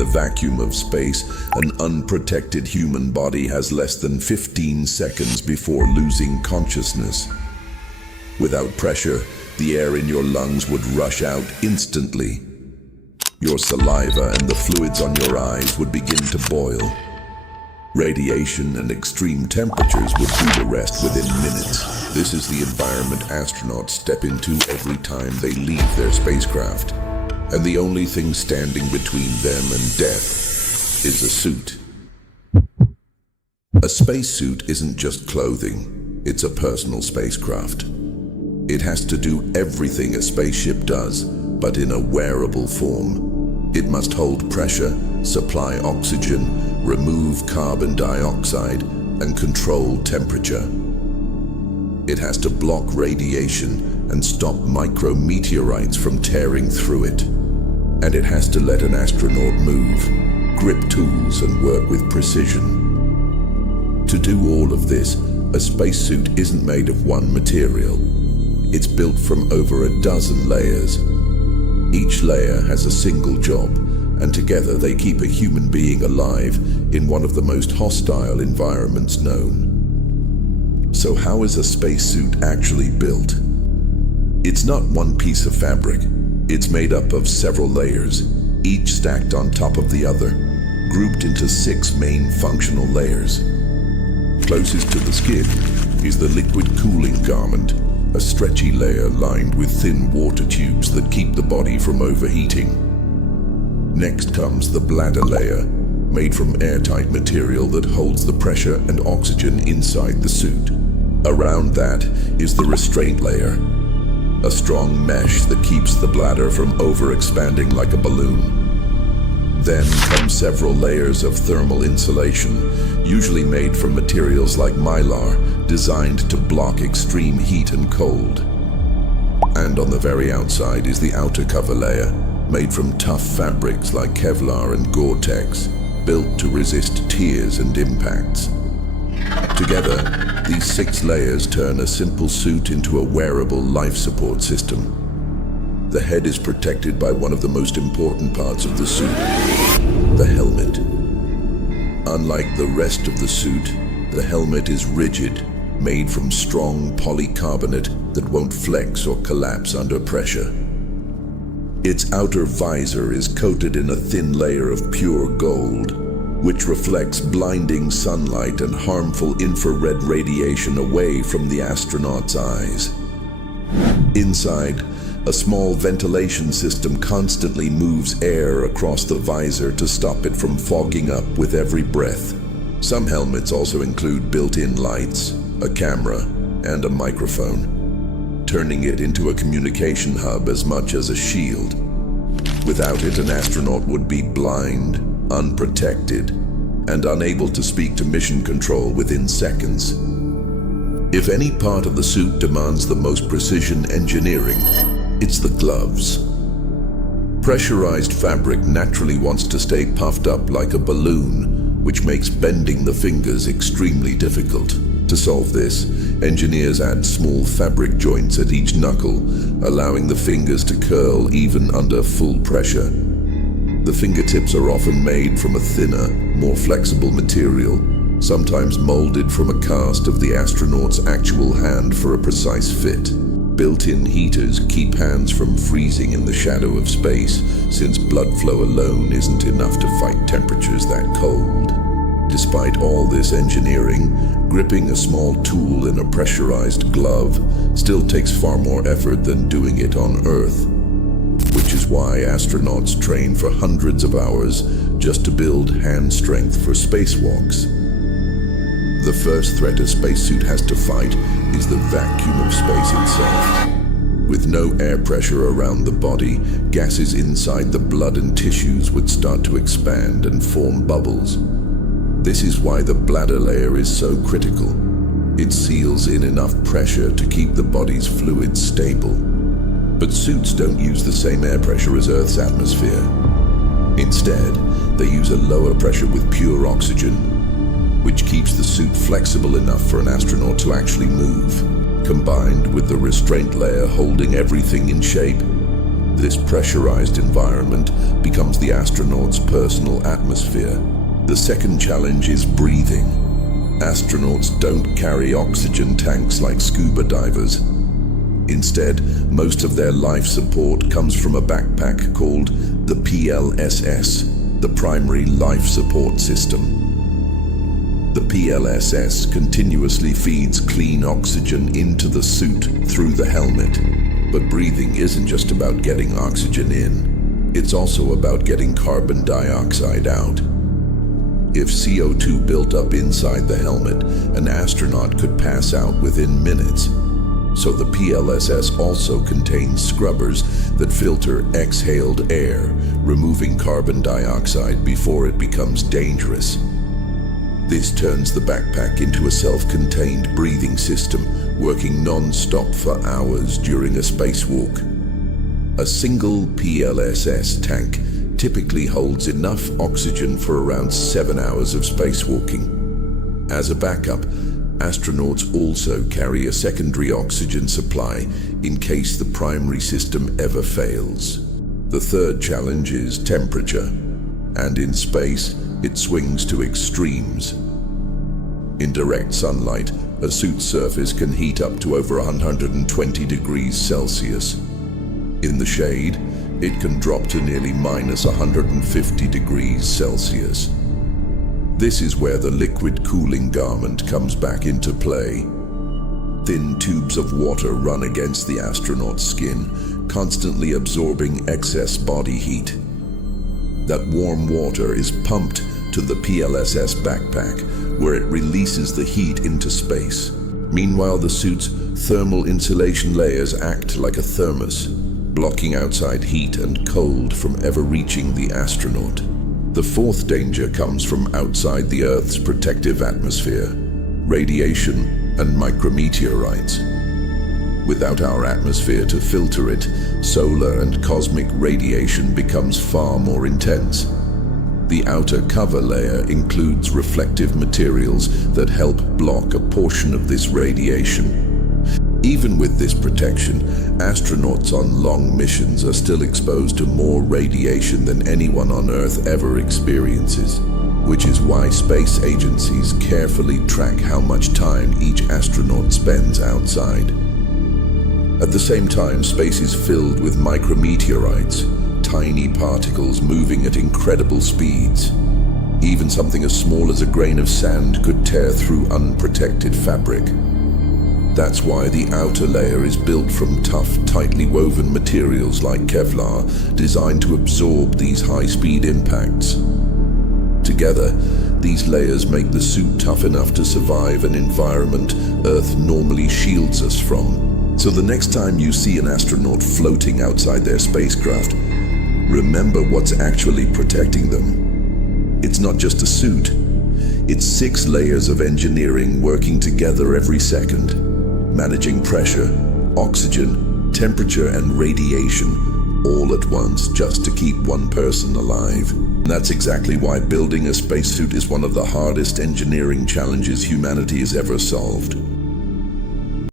the vacuum of space, an unprotected human body has less than 15 seconds before losing consciousness. Without pressure, the air in your lungs would rush out instantly. Your saliva and the fluids on your eyes would begin to boil. Radiation and extreme temperatures would do the rest within minutes. This is the environment astronauts step into every time they leave their spacecraft. And the only thing standing between them and death is a suit. A spacesuit isn't just clothing, it's a personal spacecraft. It has to do everything a spaceship does, but in a wearable form. It must hold pressure, supply oxygen, remove carbon dioxide, and control temperature. It has to block radiation and stop micrometeorites from tearing through it. And it has to let an astronaut move, grip tools, and work with precision. To do all of this, a spacesuit isn't made of one material. It's built from over a dozen layers. Each layer has a single job, and together they keep a human being alive in one of the most hostile environments known. So how is a spacesuit actually built? It's not one piece of fabric. It's made up of several layers, each stacked on top of the other, grouped into 6 main functional layers. Closest to the skin is the liquid cooling garment, a stretchy layer lined with thin water tubes that keep the body from overheating. Next comes the bladder layer, made from airtight material that holds the pressure and oxygen inside the suit. Around that is the restraint layer, a strong mesh that keeps the bladder from overexpanding like a balloon. Then come several layers of thermal insulation, usually made from materials like mylar, designed to block extreme heat and cold. And on the very outside is the outer cover layer, made from tough fabrics like Kevlar and Gore-Tex, built to resist tears and impacts. Together, these 6 layers turn a simple suit into a wearable life support system. The head is protected by one of the most important parts of the suit, the helmet. Unlike the rest of the suit, the helmet is rigid, made from strong polycarbonate that won't flex or collapse under pressure. Its outer visor is coated in a thin layer of pure gold, which reflects blinding sunlight and harmful infrared radiation away from the astronaut's eyes. Inside, a small ventilation system constantly moves air across the visor to stop it from fogging up with every breath. Some helmets also include built-in lights, a camera, and a microphone, turning it into a communication hub as much as a shield. Without it, an astronaut would be blind, unprotected, and unable to speak to mission control within seconds. If any part of the suit demands the most precision engineering, it's the gloves. Pressurized fabric naturally wants to stay puffed up like a balloon, which makes bending the fingers extremely difficult. To solve this, engineers add small fabric joints at each knuckle, allowing the fingers to curl even under full pressure. The fingertips are often made from a thinner, more flexible material, sometimes molded from a cast of the astronaut's actual hand for a precise fit. Built-in heaters keep hands from freezing in the shadow of space, since blood flow alone isn't enough to fight temperatures that cold. Despite all this engineering, gripping a small tool in a pressurized glove still takes far more effort than doing it on Earth, which is why astronauts train for hundreds of hours just to build hand strength for spacewalks. The first threat a spacesuit has to fight is the vacuum of space itself. With no air pressure around the body, gases inside the blood and tissues would start to expand and form bubbles. This is why the bladder layer is so critical. It seals in enough pressure to keep the body's fluids stable. But suits don't use the same air pressure as Earth's atmosphere. Instead, they use a lower pressure with pure oxygen, which keeps the suit flexible enough for an astronaut to actually move. Combined with the restraint layer holding everything in shape, This pressurized environment becomes the astronaut's personal atmosphere. The second challenge is breathing. Astronauts don't carry oxygen tanks like scuba divers. Instead, most of their life support comes from a backpack called the PLSS, the Primary Life Support System. The PLSS continuously feeds clean oxygen into the suit through the helmet. But breathing isn't just about getting oxygen in. It's also about getting carbon dioxide out. If CO2 built up inside the helmet, an astronaut could pass out within minutes. So the PLSS also contains scrubbers that filter exhaled air, removing carbon dioxide before it becomes dangerous. This turns the backpack into a self-contained breathing system, working non-stop for hours during a spacewalk. A single PLSS tank typically holds enough oxygen for around 7 hours of spacewalking. As a backup, astronauts also carry a secondary oxygen supply in case the primary system ever fails. The third challenge is temperature, and in space, it swings to extremes. In direct sunlight, a suit's surface can heat up to over 120 degrees Celsius. In the shade, it can drop to nearly minus 150 degrees Celsius. This is where the liquid cooling garment comes back into play. Thin tubes of water run against the astronaut's skin, constantly absorbing excess body heat. That warm water is pumped to the PLSS backpack, where it releases the heat into space. Meanwhile, the suit's thermal insulation layers act like a thermos, blocking outside heat and cold from ever reaching the astronaut. The fourth danger comes from outside the Earth's protective atmosphere: radiation and micrometeorites. Without our atmosphere to filter it, solar and cosmic radiation becomes far more intense. The outer cover layer includes reflective materials that help block a portion of this radiation. Even with this protection, astronauts on long missions are still exposed to more radiation than anyone on Earth ever experiences, which is why space agencies carefully track how much time each astronaut spends outside. At the same time, space is filled with micrometeorites, tiny particles moving at incredible speeds. Even something as small as a grain of sand could tear through unprotected fabric. That's why the outer layer is built from tough, tightly woven materials like Kevlar, designed to absorb these high-speed impacts. Together, these layers make the suit tough enough to survive an environment Earth normally shields us from. So the next time you see an astronaut floating outside their spacecraft, remember what's actually protecting them. It's not just a suit. It's 6 layers of engineering working together every second, managing pressure, oxygen, temperature, and radiation all at once just to keep one person alive. And that's exactly why building a spacesuit is one of the hardest engineering challenges humanity has ever solved.